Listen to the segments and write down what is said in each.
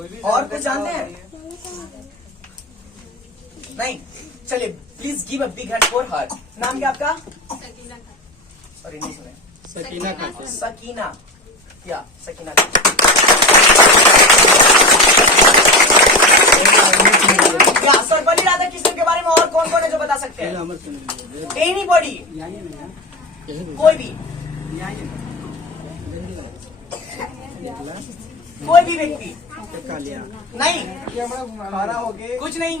और कुछ जानते हैं? नहीं, चलिए please give a big hand for her. नाम क्या आपका? सॉरी नहीं सुने। सकीना का सकीना, या सकीना। या सर्वपल्ली राधाकृष्णन के बारे में और कौन कौन है जो बता सकते हैं? एनीबॉडी, कोई भी, कोई भी व्यक्ति नहीं, कुछ नहीं।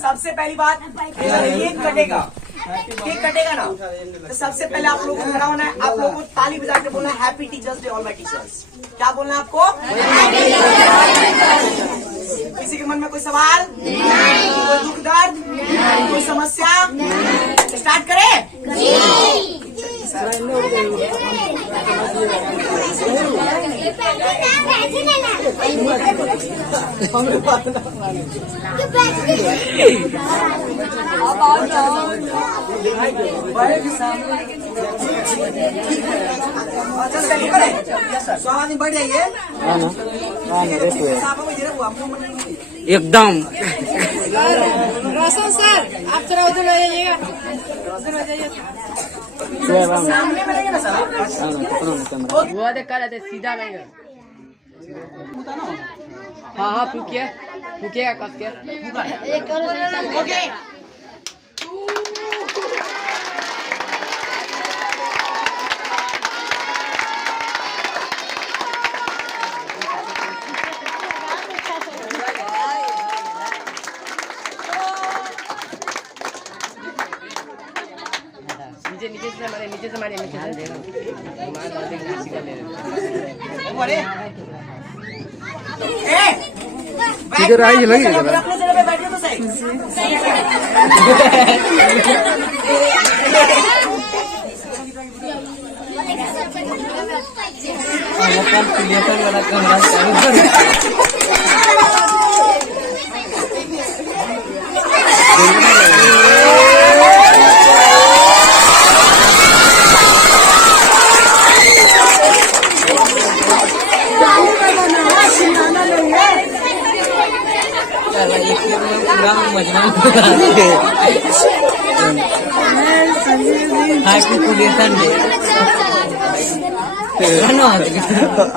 सबसे पहली बात, केक कटेगा, केक कटेगा ना, तो सबसे पहले आप लोगों को खड़ा होना है। आप लोगों को ताली बजा के बोलना है happy teachers day all my teachers. क्या बोलना है आपको? किसी के मन में कोई सवाल, कोई दुख दर्द, कोई समस्या? स्टार्ट करें। स्वाद बढ़ जाइए एकदम। रोशन सर, आप थोड़ा उधर आ जाइएगा, उधर आ जाइए। सामने में रहिए ना सर। वो देखा जाते सीधा नहीं। हाँ फूकिए, फूकिएगा कस के। ओके, नीचे से मारे, नीचे से मारे, नीचे से इधर आइए, लगी इधर। अपने जगह पे बैठिए तो सही।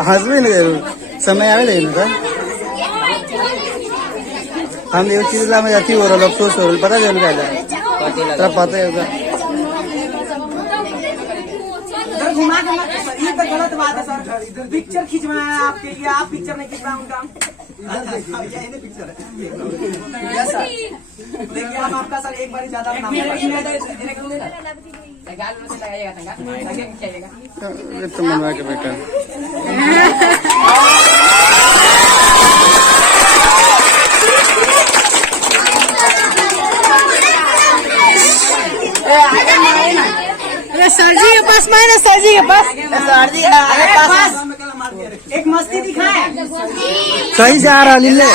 हंसबे नहीं समय आवे लेकिन सर हम ये चीज ला में जाती हो रहा अफसोस हो रहा पता चल गया तेरा पता है घुमा के मत, ये तो गलत बात है सर। पिक्चर खिंचवाया है आपके लिए, आप पिक्चर नहीं खिंच रहा उनका। यस सर, देखिए हम आपका सर एक बार ज्यादा नाम तो मनवा के बेटा सर जी के पास मारे, सर जी के पास, सर जी के पास एक मस्ती दिखाए। सही से आ रहा लीले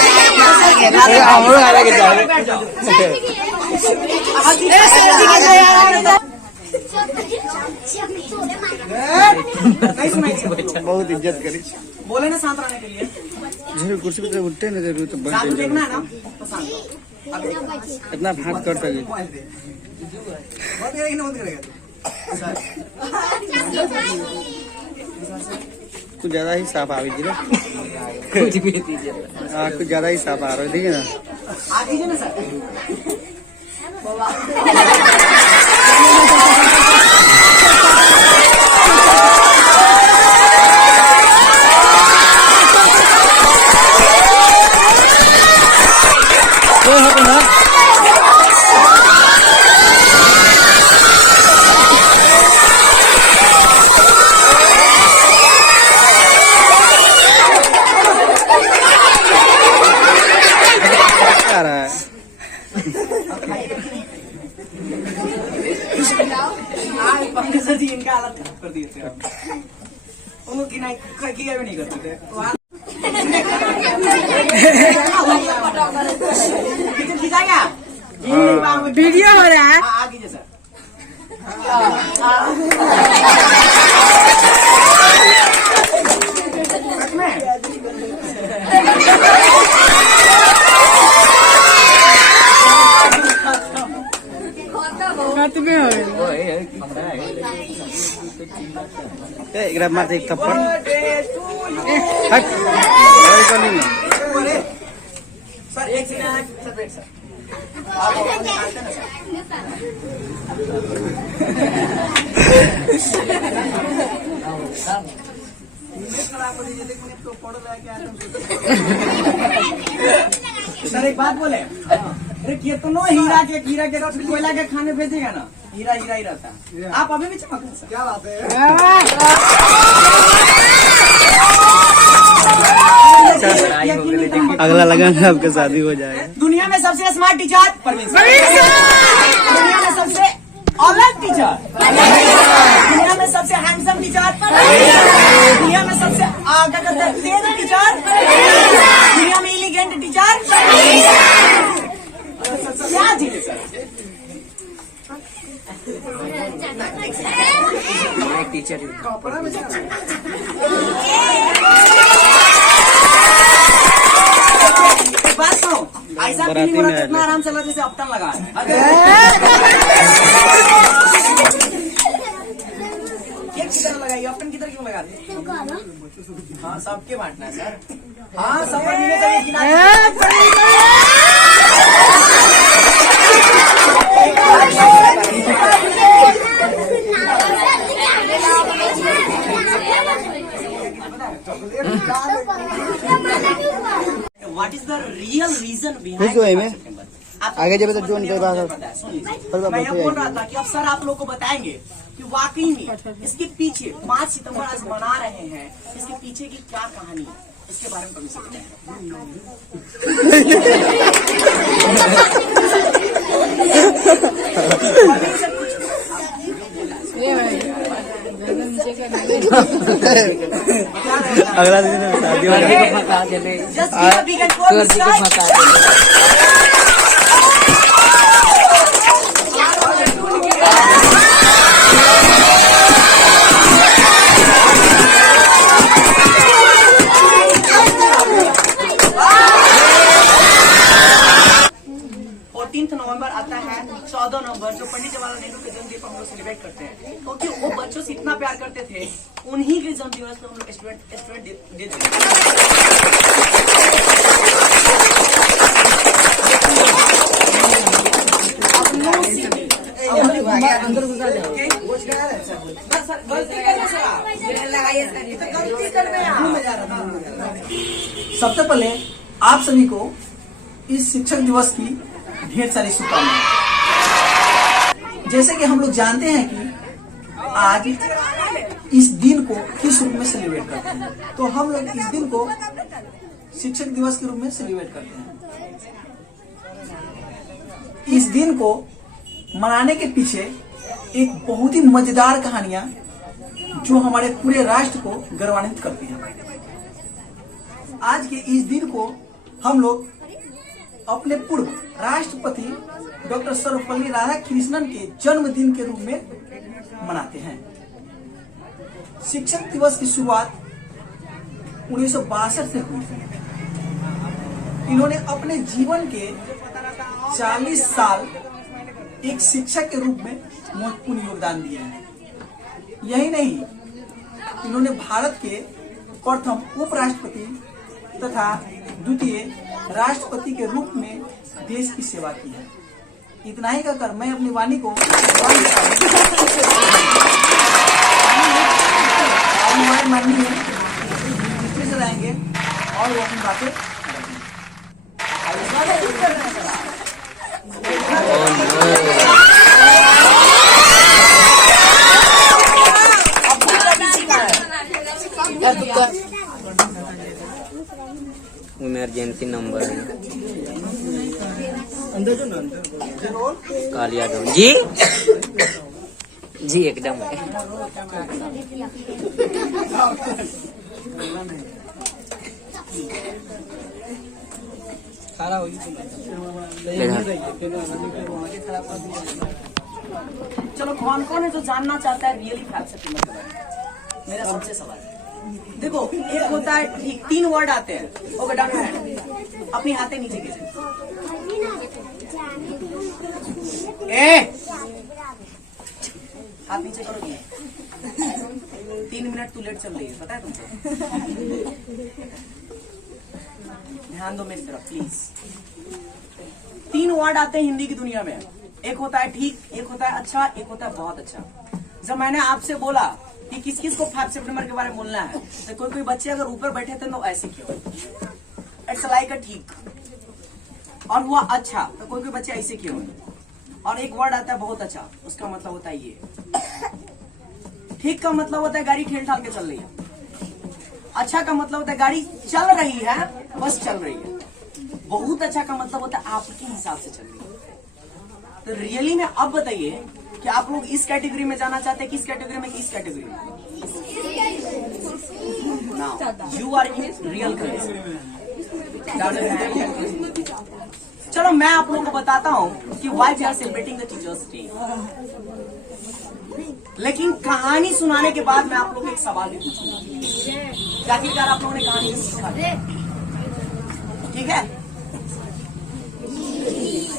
बहुत इज्जत करी बोले ना शांत रहने के लिए। जरूर कुर्सी पे उठते ना जरूर तो आपको देखना है ना तो शांत इतना भाग कर सके कुछ ज्यादा ही साफ आ रही कुछ ज्यादा ही साफ आ रहा है देखिए ना। आ दीजिए ना सर। सर जी इनका हालत खराब कर दिए थे उनको किया भी नहीं करते थे। खींचा क्या वीडियो हो रहा है। आ कीजिए सर। सच में एकरा मारते एक थप्पड़ बर्थडे टू यू। हट अरे तो नहीं सर एक सेकंड सर वेट सर आप जानते ना सर एक बात बोले अरे कितनो हीरा के कोयला के खाने भेजेगा ना हीरा हीरा ही रहता है। आप अभी भी चमक रहे हैं सर। क्या बात है अगला लगन आपका शादी हो जाएगा। दुनिया में सबसे स्मार्ट टीचर परमेश्वर, दुनिया में सबसे ऑलराउंड टीचर, दुनिया में सबसे हैंडसम टीचर, दुनिया में सबसे क्या कहते हैं तेज टीचर, दुनिया में एलिगेंट टीचर। क्या चीज है सर? टीचर बात सुनो, ऐसा फीलिंग हो रहा है कितना आराम चल रहा है जैसे अपटन लगा है। केक किधर लगाइए, अपटन किधर क्यों लगाते? हाँ सबके बांटना है सर। हाँ सब What is the real reason behind आगे जब तक जोन कई बार मैं ये बोल रहा था कि अब सर आप लोग को बताएंगे कि वाकई में इसके पीछे 5 सितंबर आज मना रहे हैं, इसके पीछे की क्या कहानी है, इसके बारे में कभी सकते हैं। अगला दिन शादी हो जाएगा। नवंबर आता है, 14 नवंबर जो पंडित जवाहरलाल नेहरू के जन्मदिन पर हम लोग सेलिब्रेट करते हैं, क्योंकि वो बच्चों से इतना प्यार करते थे, उन्हीं के जन्मदिवस पर हम लोग स्टूडेंट देते हैं। सबसे पहले आप सभी को इस शिक्षक दिवस की ढेर सारी शुभकामनाएं। जैसे कि हम लोग जानते हैं कि आज इस दिन को किस रूप में सेलिब्रेट करते हैं, तो हम लोग इस दिन को शिक्षक दिवस के रूप में सेलिब्रेट करते हैं। इस दिन को मनाने के पीछे एक बहुत ही मजेदार कहानियां जो हमारे पूरे राष्ट्र को गौरवान्वित करती हैं। आज के इस दिन को हम लोग अपने पूर्व राष्ट्रपति डॉक्टर सर्वपल्ली राधाकृष्णन के जन्मदिन के रूप में मनाते हैं। शिक्षक दिवस की शुरुआत 1962 से हुई थी। इन्होंने अपने जीवन के 40 साल एक शिक्षक के रूप में महत्वपूर्ण योगदान दिए हैं। यही नहीं, इन्होंने भारत के प्रथम उपराष्ट्रपति तथा द्वितीय राष्ट्रपति के रूप में देश की सेवा की है। इतना ही कहकर मैं अपनी वाणी को माननीय से लाएंगे और वो अपनी बातें इमरजेंसी नंबर है कालिया जी जी एकदम चलो कौन कौन है जो जानना चाहता है रियली फैक्ट से मेरा सबसे सवाल है। देखो एक होता है ठीक 3 वर्ड आते हैं, ओके डाउन हैंड, अपनी हाथे नीचे कीजिए। हाथ नीचे करोगे। 3 मिनट तू लेट चल रही है, पता है तुमको? ध्यान दो मेरी तरफ प्लीज। 3 वर्ड आते हैं हिंदी की दुनिया में, एक होता है ठीक, एक होता है अच्छा, एक होता है बहुत अच्छा। जब मैंने आपसे बोला कि किस किस को 5 सितंबर के बारे में बोलना है, तो कोई कोई बच्चे अगर ऊपर बैठे थे तो ऐसे क्यों, इट्स लाइक अ ठीक, और हुआ अच्छा, तो कोई कोई बच्चे ऐसे क्यों। और एक वर्ड आता है बहुत अच्छा, उसका मतलब होता है ये। ठीक का मतलब होता है गाड़ी ठेल ठाल के चल रही है, अच्छा का मतलब होता है गाड़ी चल रही है, बस चल रही है। बहुत अच्छा का मतलब होता है आपके हिसाब से चल रही है। तो रियली में अब बताइए कि आप लोग इस कैटेगरी में जाना चाहते हैं, किस कैटेगरी में, किस कैटेगरी में? Now you are in real category. चलो मैं आप लोगों को बताता हूँ कि why we are celebrating the teachers day. लेकिन कहानी सुनाने के बाद मैं आप लोगों को एक सवाल भी पूछूंगा कि आखिरकार आप लोगों ने कहानी सीखा, ठीक है?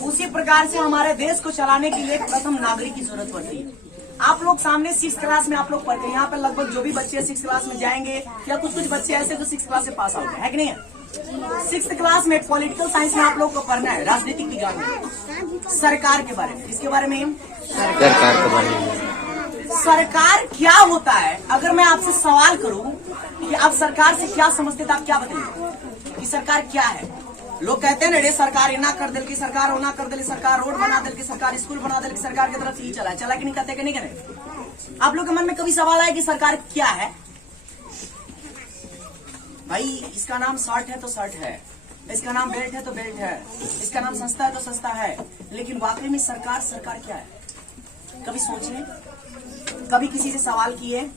उसी प्रकार से हमारे देश को चलाने के लिए प्रथम नागरिक की जरूरत पड़ती है। आप लोग सामने 6th क्लास में आप लोग पढ़ते हैं, यहाँ पे लगभग जो भी बच्चे 6th क्लास में जाएंगे, या कुछ कुछ बच्चे ऐसे जो 6th क्लास से पास आउट है कि नहीं है? 6th क्लास में पॉलिटिकल साइंस में आप लोग को पढ़ना है, राजनीतिक विज्ञान में, सरकार के बारे में। किसके बारे में? सरकार के बारे में। सरकार क्या होता है? अगर मैं आपसे सवाल करूं कि आप सरकार से क्या समझते तो आप क्या बताएंगे कि सरकार क्या है? लोग कहते हैं ना, रे सरकार ना कर दिल की, सरकार ना कर दिल, सरकार रोड बना दिल की, सरकार स्कूल बना दिल की, सरकार की तरफ से ही चला कि नहीं, कहते कि नहीं करे? आप लोग के मन में कभी सवाल आया कि सरकार क्या है? भाई इसका नाम शर्ट है तो शर्ट है, इसका नाम बेल्ट है तो बेल्ट है, इसका नाम संस्था है तो संस्था है, लेकिन वाकई में सरकार क्या है? कभी सोचिए, कभी किसी से सवाल किए?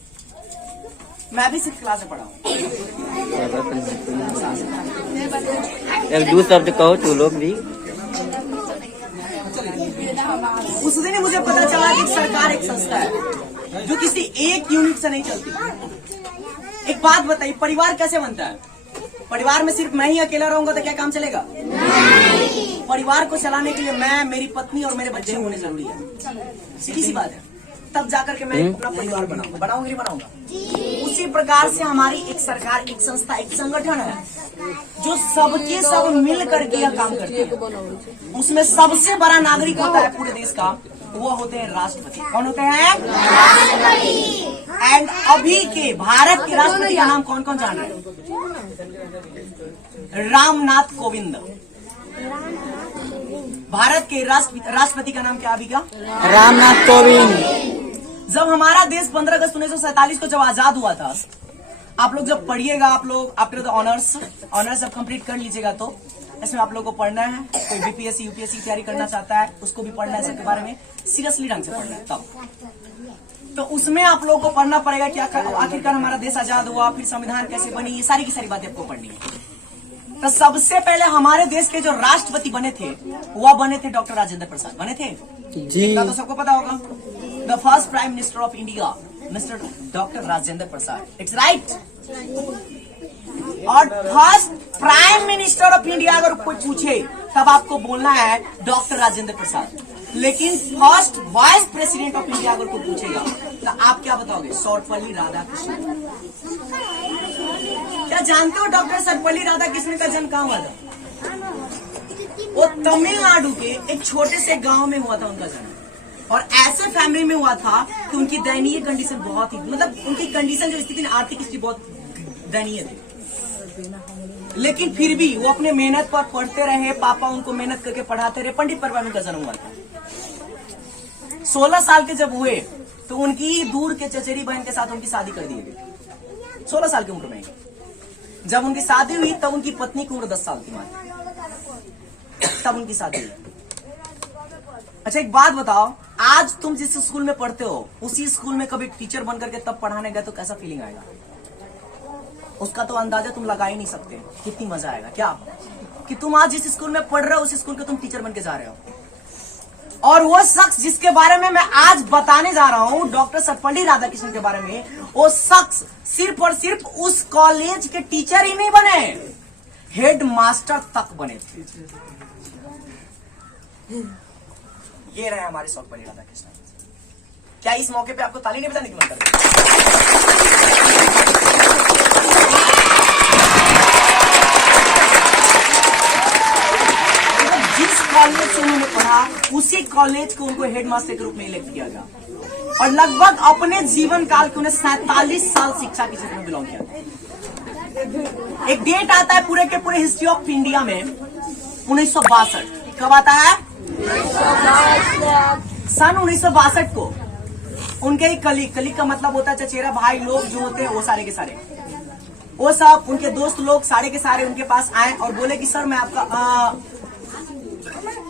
मैं भी 6th क्लास में पढ़ा हूँ। एक 2 शब्द कहो तू लोग भी। उस दिन ही मुझे पता चला कि सरकार एक संस्था है जो किसी एक यूनिट से नहीं चलती। एक बात बताइए, परिवार कैसे बनता है? परिवार में सिर्फ मैं ही अकेला रहूंगा तो क्या काम चलेगा? परिवार को चलाने के लिए मैं, मेरी पत्नी और मेरे बच्चे होने जरूरी है। सीधी सी बात है, तब जाकर के मैं अपना परिवार बनाऊंगा नहीं बनाऊंगा। उसी प्रकार से हमारी एक सरकार, एक संस्था, एक संगठन है जो सबके सब मिल करके यह काम करते हैं। उसमें सबसे बड़ा नागरिक होता है पूरे देश का, वो होते हैं राष्ट्रपति। कौन होते हैं? राष्ट्रपति। एंड अभी के भारत के राष्ट्रपति का नाम कौन कौन जान रहे हैं? रामनाथ कोविंद। भारत के राष्ट्रपति का नाम क्या अभी का? रामनाथ कोविंद। जब हमारा देश 15 अगस्त 1947 को जब आजाद हुआ था, आप लोग जब पढ़िएगा, आप लोग आफ्टर द ऑनर्स जब कंप्लीट कर लीजिएगा तो इसमें आप लोगों को पढ़ना है। कोई बीपीएससी यूपीएससी की तैयारी करना चाहता है उसको भी पढ़ना है, इसके बारे में सीरियसली ढंग से पढ़ना है। तब तो उसमें आप लोगों को पढ़ना पड़ेगा कि आखिरकार हमारा देश आजाद हुआ, फिर संविधान कैसे बनी, ये सारी की सारी बातें आपको पढ़नी है। तो सबसे पहले हमारे देश के जो राष्ट्रपति बने थे वह बने थे डॉक्टर राजेंद्र प्रसाद। बने थे जी, इतना तो सबको पता होगा। The first prime minister of India mister doctor Rajendra Prasad, it's right. और first prime minister of India अगर कोई पूछे तब आपको बोलना है डॉक्टर राजेंद्र प्रसाद। लेकिन first vice president of India अगर कोई पूछेगा तो आप क्या बताओगे? सर्वपल्ली राधाकृष्णन। क्या जानते हो डॉक्टर सर्वपल्ली राधाकृष्णन का जन्म कहाँ हुआ था? वो तमिलनाडु के एक छोटे से गांव में हुआ था उनका जन्म, और ऐसे फैमिली में हुआ था कि उनकी दयनीय कंडीशन बहुत ही, मतलब उनकी कंडीशन जो स्थिति आर्थिक स्थिति बहुत दयनीय थी। लेकिन फिर भी वो अपने मेहनत पर पढ़ते रहे, पापा उनको मेहनत करके पढ़ाते रहे। पंडित परिवार में उनका जन्म हुआ था। 16 साल के जब हुए तो उनकी दूर के चचेरी बहन के साथ उनकी शादी कर दी गई। 16 साल की उम्र में जब उनकी शादी हुई तब उनकी पत्नी की उम्र 10 साल की मानी, तब उनकी शादी हुई। अच्छा एक बात बताओ, आज तुम जिस स्कूल में पढ़ते हो उसी स्कूल में कभी टीचर बन करके तब पढ़ाने गए तो कैसा फीलिंग आएगा? उसका तो अंदाजा तुम लगा ही नहीं सकते कितनी मजा आएगा। क्या कि तुम आज जिस स्कूल में पढ़ रहे हो उस स्कूल के तुम टीचर बन के जा रहे हो, और वो शख्स जिसके बारे में मैं आज बताने जा रहा हूं, डॉक्टर सर्वपल्ली राधाकृष्णन के बारे में, वो शख्स सिर्फ और सिर्फ उस कॉलेज के टीचर ही नहीं बने, हेड मास्टर तक बने थे। ये रहे हमारे सर्वपल्ली राधाकृष्णन। क्या इस मौके पे आपको ताली नहीं बजाने की मन कर रही? जिस कॉलेज से उन्होंने पढ़ा उसी कॉलेज को उनको हेडमास्टर के रूप में इलेक्ट किया गया और लगभग अपने जीवन काल के उन्हें 47 साल शिक्षा के क्षेत्र में बिलोंग किया। एक डेट आता है पूरे के पूरे हिस्ट्री ऑफ इंडिया में 1962। कब आता है? सन 1962 को उनके ही कली का मतलब होता है चचेरा भाई लोग जो होते हैं वो सारे के सारे, वो सब उनके दोस्त लोग सारे के सारे उनके पास आए और बोले कि सर मैं आपका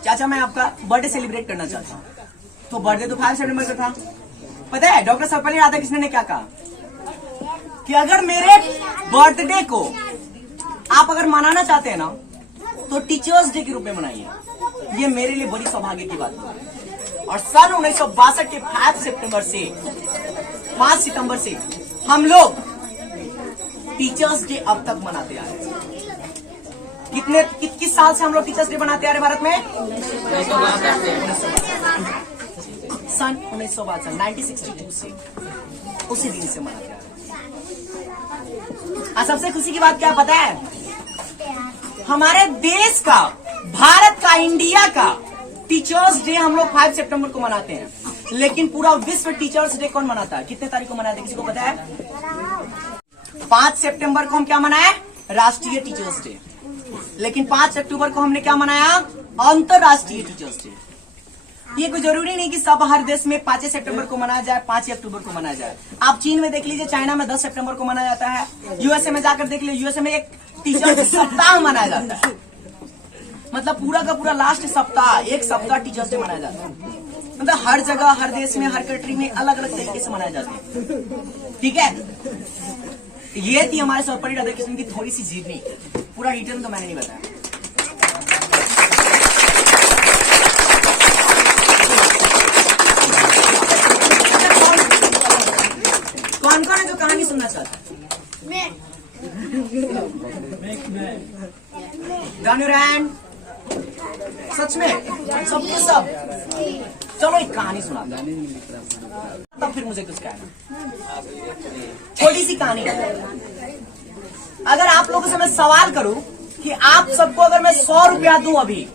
चाचा मैं आपका बर्थडे सेलिब्रेट करना चाहता हूँ। तो बर्थडे तो 5 सितंबर का था। पता है डॉक्टर सर्वपल्ली राधाकृष्णन ने क्या कहा कि अगर मेरे बर्थडे को आप अगर मनाना चाहते हैं ना तो टीचर्स डे के रूप में मनाइए। ये मेरे लिए बड़ी सौभाग्य की बात है। और सन 1962 के 5 सितंबर से हम लोग टीचर्स डे अब तक मनाते आ रहे हैं। किस साल से हम लोग टीचर्स डे मनाते आ रहे हैं भारत में? सन 1962 से उसी दिन से मनाते आ रहे हैं। सबसे खुशी की बात क्या पता है? हमारे देश का, भारत का, इंडिया का टीचर्स डे हम लोग 5 सितंबर को मनाते हैं, लेकिन पूरा विश्व टीचर्स डे कौन मनाता है? कितने तारीख को मनाते हैं? किसी को पता है? 5 सितंबर को हम क्या मनाए? राष्ट्रीय टीचर्स डे। लेकिन 5 अक्टूबर को हमने क्या मनाया? अंतरराष्ट्रीय टीचर्स डे। ये कोई जरूरी नहीं कि सब हर देश में 5 सितंबर को मनाया जाए, 5 अक्टूबर को मनाया जाए। आप चीन में देख लीजिए, चाइना में 10 सितंबर को मनाया जाता है। यूएसए में जाकर देख लीजिए, यूएसए में एक टीचर्स सप्ताह मनाया जाता है। मतलब पूरा का पूरा लास्ट सप्ताह, एक सप्ताह टीचर्स डे मनाया जाता है। मतलब हर जगह, हर देश में, हर कंट्री में अलग अलग तरीके से मनाए जाते हैं। ठीक है, ये थी हमारे सर्वपल्ली राधाकृष्णन की थोड़ी सी जीवनी। पूरा डिटेल तो मैंने नहीं बताया। कौन कौन है जो कहानी सुनना चाहता है? मैं सच में सबके सब। चलो एक कहानी सुना तब फिर मुझे कुछ कहना। छोटी सी कहानी। अगर आप लोगों से मैं सवाल करूं कि आप सबको अगर मैं 100 रुपया दूं, अभी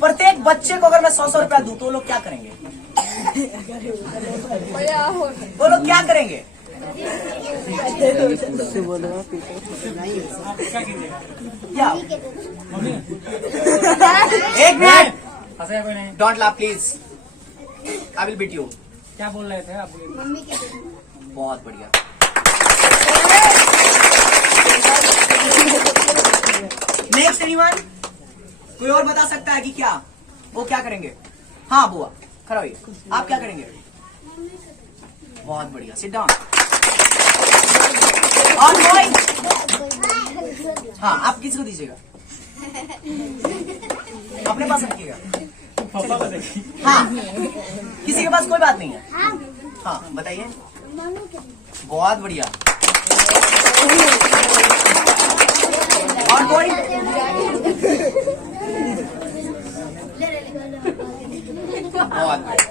प्रत्येक बच्चे को अगर मैं 100 रुपया दूं, तो लोग क्या करेंगे? वो लोग क्या करेंगे? क्या? एक minute, don't laugh please, I will beat you. क्या बोल रहे थे आप? बहुत बढ़िया। Next anyone? कोई और बता सकता है कि क्या वो क्या करेंगे? हाँ बुआ, खड़ा होइए। आप क्या करेंगे? बहुत बढ़िया, सिट डाउन। और कोई? हाँ, आप किसको दीजिएगा? अपने पास रखिएगा। हाँ, किसी के पास कोई बात नहीं है? हाँ बताइए। बहुत बढ़िया। और कोई? बहुत बढ़िया।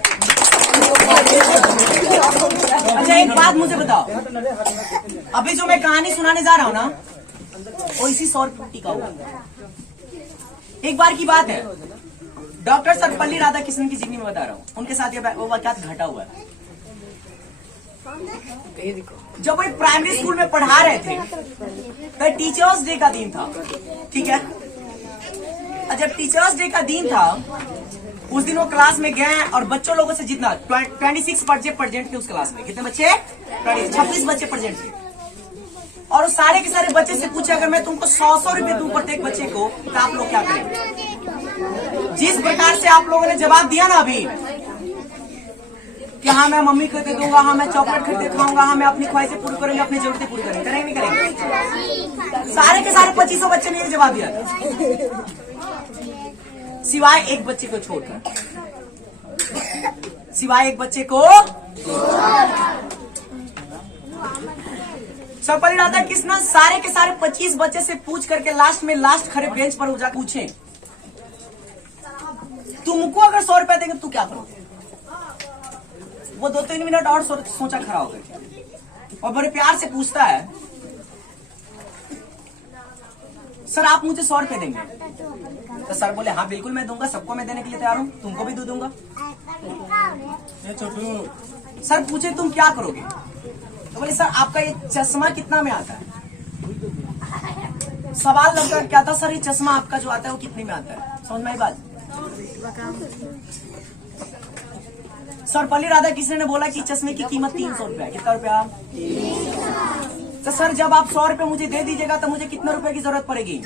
अच्छा एक बात मुझे बताओ, अभी जो मैं कहानी सुनाने जा रहा हूँ ना, वो इसी 100 रुपये का होगा। एक बार की बात है, डॉक्टर सर्वपल्ली राधाकृष्णन की जीवनी में बता रहा हूँ। उनके साथ ये वो वाकयात घटा हुआ है। जब वो प्राइमरी स्कूल में पढ़ा रहे थे तो टीचर्स डे का दिन था, ठीक है। जब टीचर्स डे का दिन था, उस दिन वो क्लास में गए और बच्चों लोगों से जितना 26 बच्चे प्रेजेंट थे उस क्लास में। कितने बच्चे? 26 बच्चे प्रेजेंट थे। और उस सारे के सारे बच्चे से पूछा, अगर मैं तुमको 100 रुपए दूं प्रत्येक बच्चे को, तो आप लोग क्या करेंगे? जिस प्रकार से आप लोगों ने जवाब दिया ना अभी कि हाँ मैं मम्मी को दे दूंगा, हाँ मैं चॉकलेट खरीद के खाऊंगा, हाँ मैं अपनी ख्वाहिशें पूरी करेंगे, अपनी जरूरतें पूरी करेंगे, करेंगे नहीं करेंगे? सारे के सारे 2500 बच्चे ने ये जवाब दिया था, सिवाय एक बच्चे को छोड़कर। सिवाय एक बच्चे को। सर्वपल्ली राधाकृष्णन सारे के सारे 25 बच्चे से पूछ करके लास्ट में लास्ट खड़े बेंच पर जाकर पूछे, तुमको अगर 100 रुपए देंगे तू क्या करोगे? वो 2-3 मिनट और सोचा खड़ा होकर और बड़े प्यार से पूछता है, सर आप मुझे 100 रुपए देंगे? तो सर बोले हाँ बिल्कुल मैं दूंगा, सबको मैं देने के लिए तैयार हूँ, तुमको भी दूंगा। सर पूछे तुम क्या करोगे? तो बोले सर आपका ये चश्मा कितना में आता है? सवाल लड़का क्या था, सर ये चश्मा आपका जो आता है वो कितने में आता है? समझ में आई बात? सर पल्ली राधा कृष्ण ने बोला कि चश्मे की कीमत 300 रुपया। कितना रुपया? तो सर जब आप 100 रुपए मुझे दे दीजिएगा तो मुझे कितने रुपए की जरूरत पड़ेगी?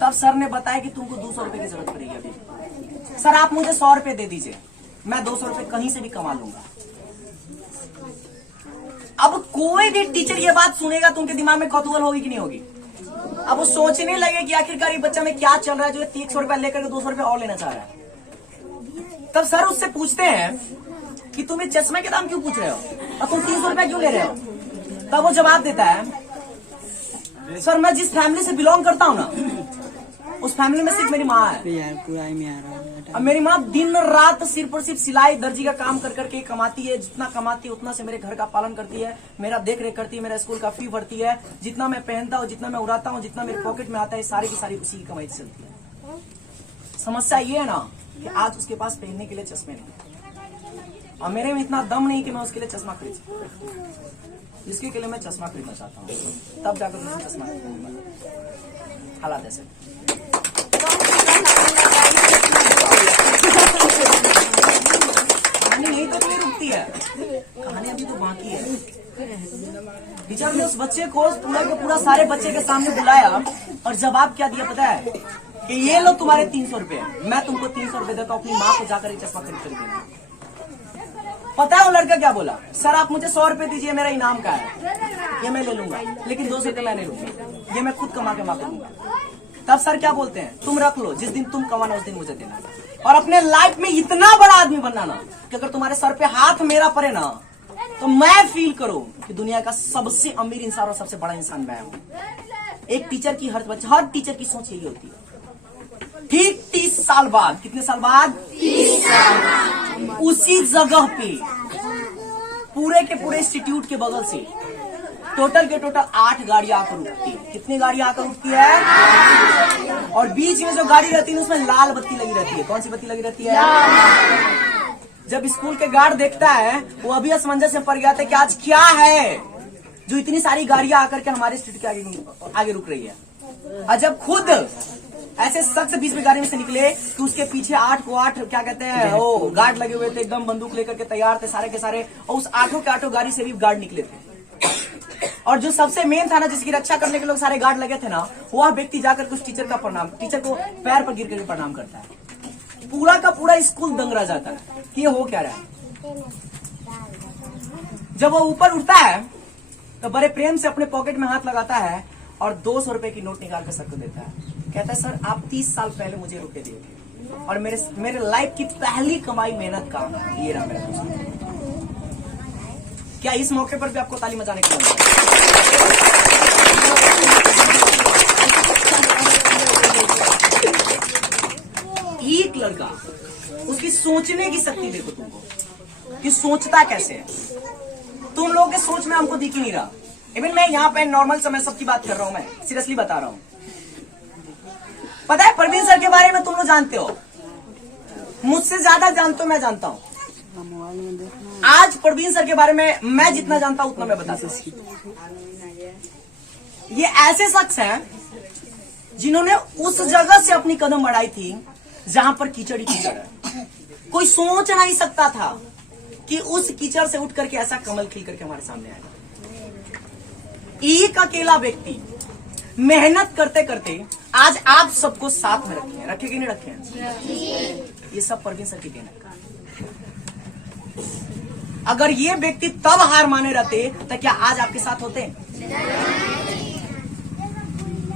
तब सर ने बताया कि तुमको 200 रुपए की जरूरत पड़ेगी अभी। सर आप मुझे 100 रुपए दे दीजिए, मैं 200 रुपए कहीं से भी कमा लूंगा। अब कोई भी टीचर ये बात सुनेगा तो उनके दिमाग में कौतूहल होगी कि नहीं होगी? अब वो सोचने लगे कि आखिरकार ये बच्चा में क्या चल रहा है जो 100 रुपया लेकर 200 रुपया और लेना चाह रहा है। तब सर उससे पूछते हैं कि तुम ये चश्मे के दाम क्यों पूछ रहे हो और तुम 300 रुपया क्यों ले रहे हो? तब वो जवाब देता है, सर मैं जिस फैमिली से बिलोंग करता हूँ ना, उस फैमिली में सिर्फ मेरी माँ है। अब मेरी माँ दिन रात सिर्फ और सिर्फ सिलाई दर्जी का काम कर करके कमाती है। जितना कमाती है उतना से मेरे घर का पालन करती है, मेरा देख रेख करती है, मेरा स्कूल का फी भरती है। जितना मैं पहनता हूँ, जितना मैं उड़ाता हूँ, जितना मेरे पॉकेट में आता है, सारी की सारी उसी की कमाई से चलती है। समस्या ये है ना कि आज उसके पास पहनने के लिए चश्मे नहीं और मेरे में इतना दम नहीं कि मैं उसके लिए चश्मा खरीद सकूं। जिसके के लिए मैं चश्मा खरीदना चाहता हूँ तब जाकर मुझे चश्मा खरीदूंगा। हालात ऐसे। कहानी नहीं तो नहीं रुकती है, कहानी अभी तो बाकी है। टीचर ने उस बच्चे को पूरा के पूरा सारे बच्चे के सामने बुलाया और जवाब क्या दिया पता है? कि ये लो तुम्हारे 300 रुपए, मैं तुमको 300 रुपए देता हूँ, अपनी माँ को जाकर एक चश्मा खरीद कर देना। पता है वो लड़का क्या बोला? सर आप मुझे 100 रुपए दीजिए, मेरा इनाम का है, ये मैं ले लूंगा, लेकिन 200 रुपए मैं नहीं लूंगा, ये मैं खुद कमा के वापस दूंगा। तब सर क्या बोलते हैं, तुम रख लो, जिस दिन तुम कमाना उस दिन मुझे देना। और अपने लाइफ में इतना बड़ा आदमी बनना ना कि अगर तुम्हारे सर पे हाथ मेरा पड़े ना तो मैं फील करूं कि दुनिया का सबसे अमीर इंसान और सबसे बड़ा इंसान मैं हूं। एक टीचर की हर टीचर की सोच यही होती है। ठीक 30 साल बाद, कितने साल बाद? 30 साल उसी जगह पे पूरे के पूरे इंस्टीट्यूट के बगल से टोटल के टोटल 8 गाड़ियां आकर रुकती है। कितनी गाड़ियां आकर रुकती है? और बीच में जो गाड़ी रहती है उसमें लाल बत्ती लगी रहती है। कौन सी बत्ती लगी रहती है? जब स्कूल के गार्ड देखता है वो अभी असमंजस में पड़ गया था कि आज क्या है जो इतनी सारी गाड़ियां आकर के हमारे स्ट्रीट के आगे रुक रही है। और जब खुद ऐसे शख्स बीच में गाड़ी में से निकले कि उसके पीछे 8 को 8 क्या कहते हैं वो गार्ड लगे हुए थे, एकदम बंदूक लेकर के तैयार थे सारे के सारे, और उस 8 के 8 गाड़ी से भी गार्ड निकले थे। और जो सबसे मेन था ना, जिसकी रक्षा करने के लोग सारे गार्ड लगे थे ना, वह व्यक्ति जाकर के उस टीचर को पैर पर गिर करके प्रणाम करता है। पूरा का पूरा स्कूल दंग रह जाता है कि ये हो क्या रहा है। जब वो ऊपर उठता है तो बड़े प्रेम से अपने पॉकेट में हाथ लगाता है और 200 रुपए की नोट निकाल कर सबको देता है। कहता है सर आप 30 साल पहले मुझे रुपए दिए थे और मेरे लाइफ की पहली कमाई मेहनत का ये रहा मेरा दोस्त। क्या इस मौके पर भी आपको ताली बजाने का मन है? एक लड़का, उसकी सोचने की शक्ति देखो तुमको कि सोचता कैसे है। तुम लोगों के सोच में हमको दिख ही नहीं रहा। इवन मैं यहाँ पे नॉर्मल समय सबकी बात कर रहा हूँ, मैं सीरियसली बता रहा हूँ। पता है परवीन सर के बारे में तुम लोग जानते हो, मुझसे ज्यादा जानते हो, मैं जानता हूँ। आज परवीन सर के बारे में मैं जितना जानता हूं उतना मैं बताता हूं। ये ऐसे शख्स हैं जिन्होंने उस जगह से अपनी कदम बढ़ाई थी जहां पर कीचड़ ही कीचड़ है। कोई सोच नहीं सकता था कि उस कीचड़ से उठ करके ऐसा कमल खिल करके हमारे सामने आएगा। एक अकेला व्यक्ति मेहनत करते करते आज आप सबको साथ में रखे कि नहीं रखे हैं? ये सब परवीन सर की देन है। अगर ये व्यक्ति तब हार माने रहते तो क्या आज आपके साथ होते?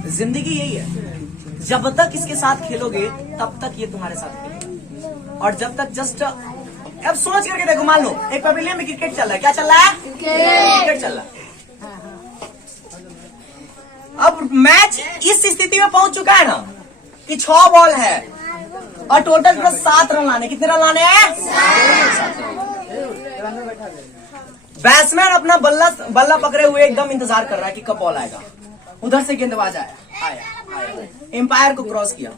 जिंदगी यही है, जब तक इसके साथ खेलोगे तब तक ये तुम्हारे साथ खेलेगा। और जब तक जस्ट अब सोच करके देखो, मान लो एक पवेलियन में क्रिकेट चल रहा है। क्या चल रहा है? क्रिकेट चल रहा है। अब मैच इस स्थिति में पहुंच चुका है ना कि 6 बॉल है और टोटल 7 रन लाने। कितने रन लाने हैं? बैट्समैन अपना बल्ला पकड़े हुए एकदम इंतजार कर रहा है कि कब बॉल आएगा। उधर से गेंदबाज आया, एम्पायर को क्रॉस किया,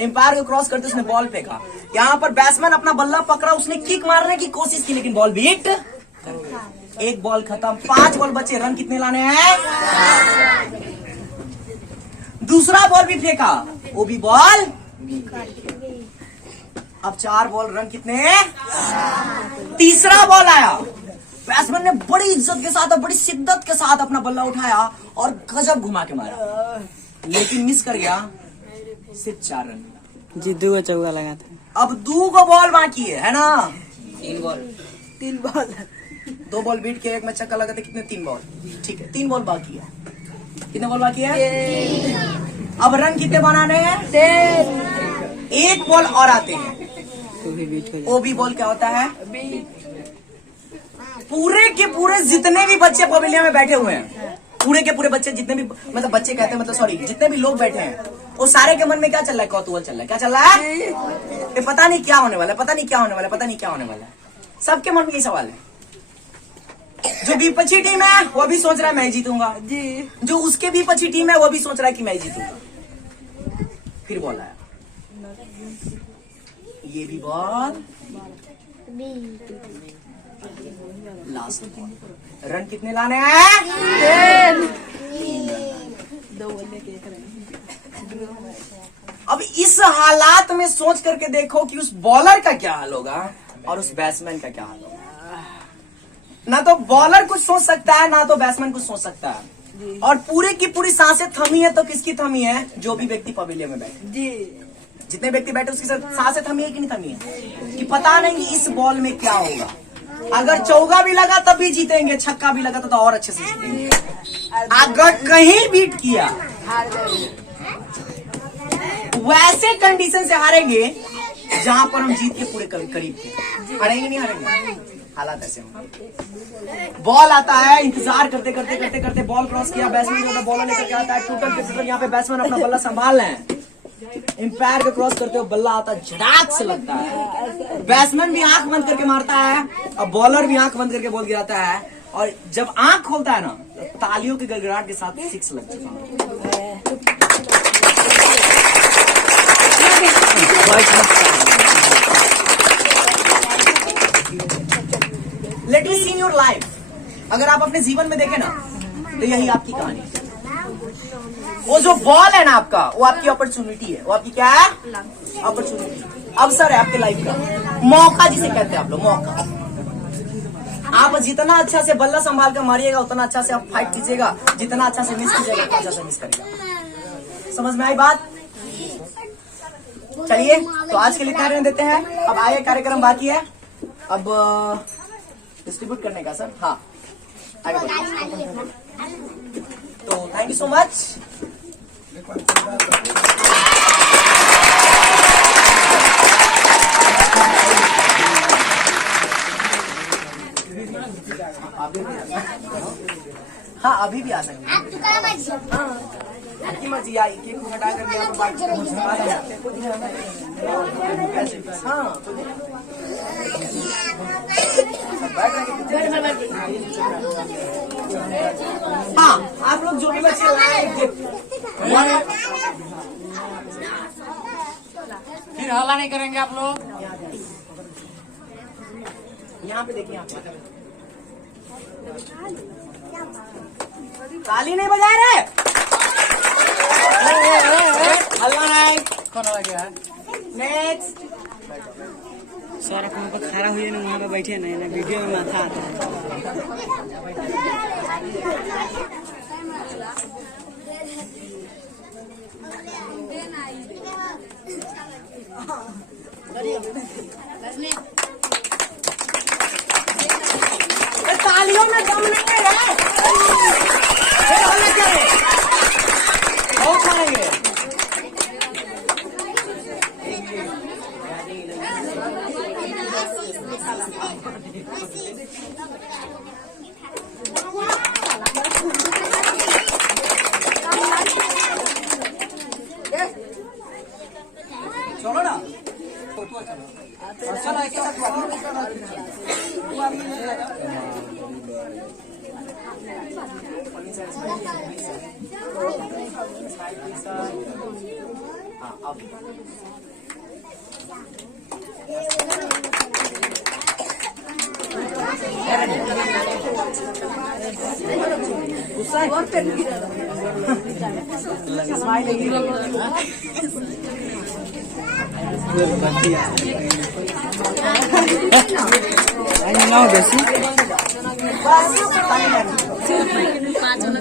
एम्पायर को क्रॉस करते उसने बॉल फेंका। यहाँ पर बैट्समैन अपना बल्ला पकड़ा, उसने किक मारने की कोशिश की लेकिन बॉल बीट। एक बॉल खत्म, 5 बॉल बचे, रन कितने लाने हैं? दूसरा बॉल भी फेंका, वो भी बॉल। अब 4 बॉल, रन कितने? तीसरा बॉल आया, बैट्समैन ने बड़ी इज्जत के साथ और बड़ी शिद्दत के साथ अपना बल्ला उठाया और गजब घुमा के मारा, लेकिन मिस कर गया, सिर्फ 4 रन जी 2 चौका लगा था। अब 2 बॉल बाकी है ना? 3 बॉल 2 बॉल बीट के 1 में छक्का लगा था, कितने? 3 बॉल। ठीक है, 3 बॉल बाकी है। कितने बॉल बाकी है? अब रन कितने बनाने हैं? 1 बॉल और आते हैं। ओबी बॉल क्या होता है? पूरे के पूरे जितने भी बच्चे पवेलियन में बैठे हुए हैं, पूरे के पूरे बच्चे, जितने भी, मतलब बच्चे कहते हैं, मतलब सॉरी, जितने भी लोग बैठे हैं, वो सारे के मन में क्या चल रहा है? कौतूहल चल रहा है। क्या चल रहा है? ये पता नहीं क्या होने वाला है, पता नहीं क्या होने वाला है, पता नहीं क्या होने वाला है। सबके मन में यही सवाल है। जो विपक्षी टीम है वो भी सोच रहा है मैं जीतूंगा जी, जो उसके विपक्षी टीम है वो भी सोच रहा है कि मैं जीतूंगा। फिर बॉल आया, ये भी बॉल, लास्ट बॉल। रन कितने लाने हैं? अब इस हालात में सोच करके देखो कि उस बॉलर का क्या हाल होगा और उस बैट्समैन का क्या हाल होगा। ना तो बॉलर कुछ सोच सकता है, ना तो बैट्समैन कुछ सोच सकता है। और पूरे की पूरी सांसें थमी है, तो किसकी थमी है? जो भी व्यक्ति पवेलियन में बैठे जी, जितने व्यक्ति बैठे उसकी सांसें थमी है कि नहीं थमी है? कि पता नहीं इस बॉल में क्या होगा। अगर चौका भी लगा तब भी जीतेंगे, छक्का भी लगा तो और अच्छे से जीतेंगे। अगर कहीं बीट किया, वैसे कंडीशन से हारेंगे जहां पर हम जीत के पूरे करीब थे। हारेंगे नहीं हारेंगे, हालात ऐसे होंगे। बॉल आता है, इंतजार करते करते करते करते बॉल क्रॉस किया, बैट्समैन जो बॉल लेकर के आता है, टोटल यहाँ पे बैट्समैन अपना बल्ला संभाल रहे हैं। एम्पायर के क्रॉस करते हुए बल्ला आता, झड़ाक से लगता है, बैट्समैन भी आंख बंद करके मारता है और बॉलर भी आंख बंद करके बॉल गिराता है। और जब आंख खोलता है ना, तो तालियों के गड़गड़ाहट के साथ 6 लग चुका है। Let me see your life. अगर आप अपने जीवन में देखें ना, तो यही आपकी कहानी है। वो जो बॉल है ना आपका, वो आपकी अपॉर्चुनिटी है। वो आपकी क्या है? अपॉर्चुनिटी, अवसर है आपके लाइफ का, मौका जिसे कहते हैं आप लोग, मौका। आप जितना अच्छा से बल्ला संभाल कर मारिएगा, उतना अच्छा से आप फाइट कीजिएगा, जितना अच्छा से मिस कीजिएगा उतना अच्छा से मिस करिएगा। समझ में आई बात? चलिए, तो आज के लिए इतना रहने देते हैं। अब आगे कार्यक्रम बाकी है, अब डिस्ट्रीब्यूट करने का सर। हाँ, आगे बढ़िए। तो थैंक यू सो मच। हाँ, अभी भी आ सकते हैं। आपकी मर्जी आई, केक को हटा करके यहाँ हाँ, आप लोग जो भी बच्चे लाए फिर हल्ला नहीं करेंगे आप लोग। यहाँ पे देखिए, यहाँ पे ताली नहीं बजा रहे, हल्ला नहीं। कौन आ गया? नेक्स्ट सर आप वहाँ पर खड़ा हुए ना, वहाँ पे बैठे ना, वीडियो में माथा आता है। तालियों में दम नहीं है, बहुत मारेंगे। चलो ना, चलो एक साथ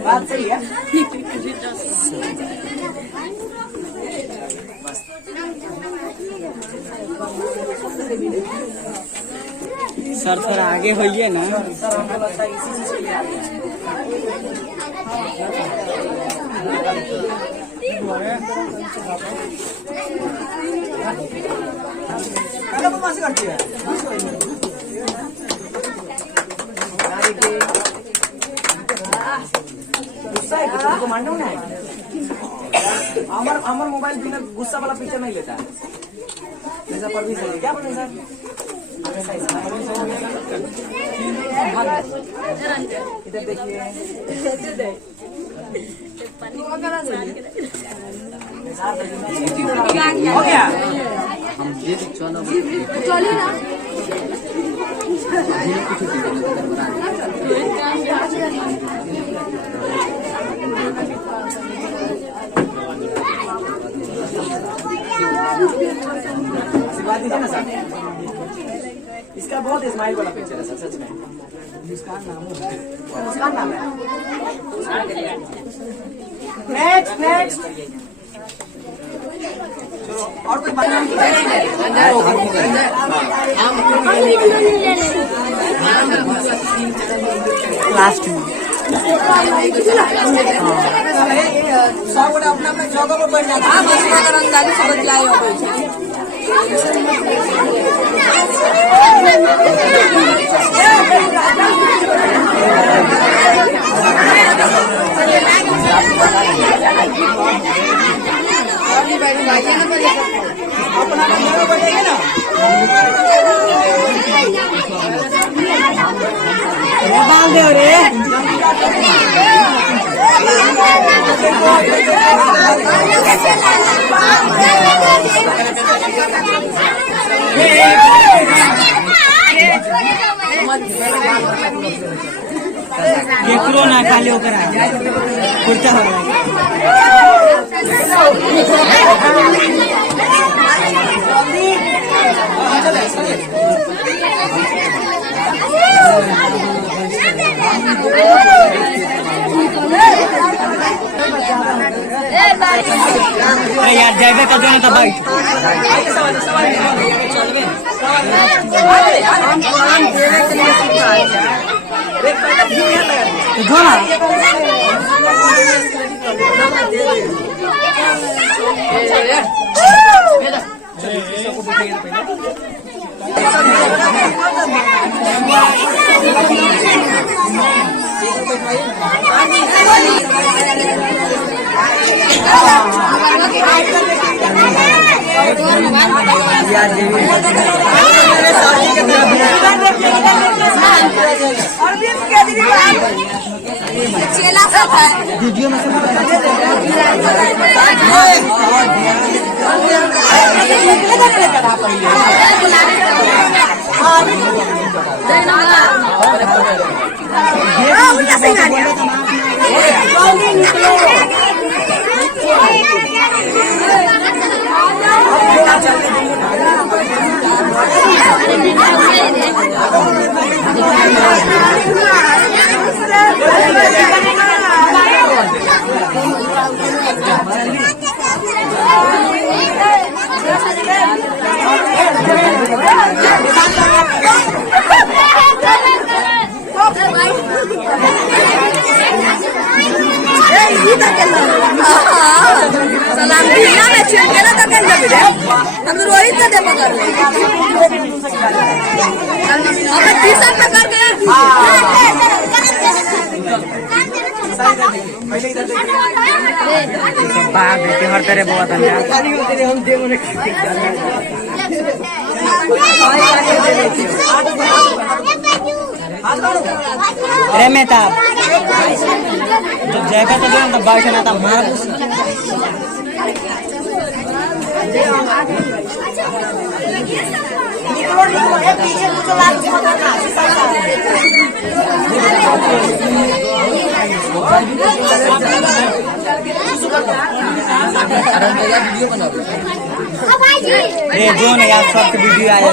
बात सही है। सर थोड़ा आगे होइए ना। सर हमको लगता है इसी चीज के लिए आते हैं। करती है गुस्सा है तुमको मानना है। अमर मोबाइल बिना गुस्सा वाला पिक्चर नहीं लेता है। जैसा परवीन सर क्या बोले सर? इधर देखिए हो गया। चलिए ना आशीर्वाद दीजिए ना सर। इसका बहुत स्माइल वाला पिक्चर है सर सच में। मुस्कान नाम है। नेक्स्ट नेक्स्ट और कोई बात लास्ट में सब अपना अपना जगह पर बैठ जाता अपना जगह बैठेंगे ना। बाल दे रे। ये कोरोना खाली होकर आ कुर्ता हो यार जाएगा कर देना था भाई। वीडियो में बाप बेटे हर तरह बहुत हम दे मुझे अरे मेहताब जब जयका तो जो बैठे ना था हमारा निकलो निकलो ये पीछे मुझे लाल मत करना ये जो ना यार सबके वीडियो आया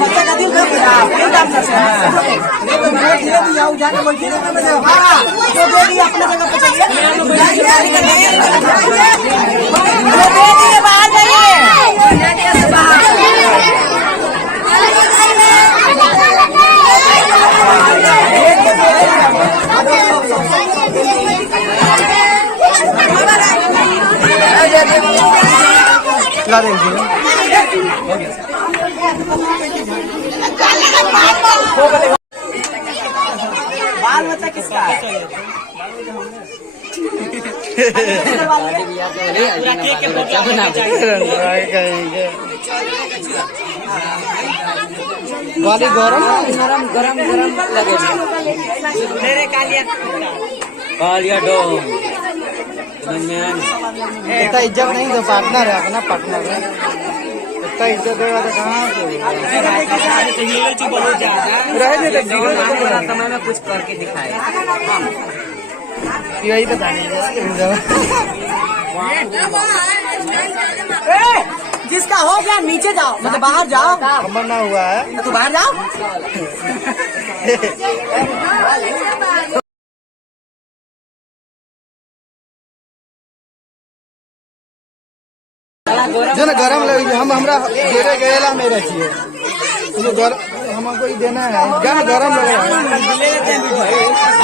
बच्चा का दिल खराब अपने जगह पे चाहिए बाहर जाइए बाल बच्चा किसका है? वाली गरम गरम गरम गरम लगे मेरे कालिया डोम इतना इज्जत नहीं तो पार्टनर है अपना पार्टनर है इतना इज्जत देगा तो कहाँ समय में कुछ करके दिखाए यही तो जिसका हो गया नीचे जाओ मतलब बाहर जाओ ना हुआ है तो बाहर जाओ जो ना गरम लगे हम हमरा देरे गएला में रखिए हमको ही देना है गरम लगे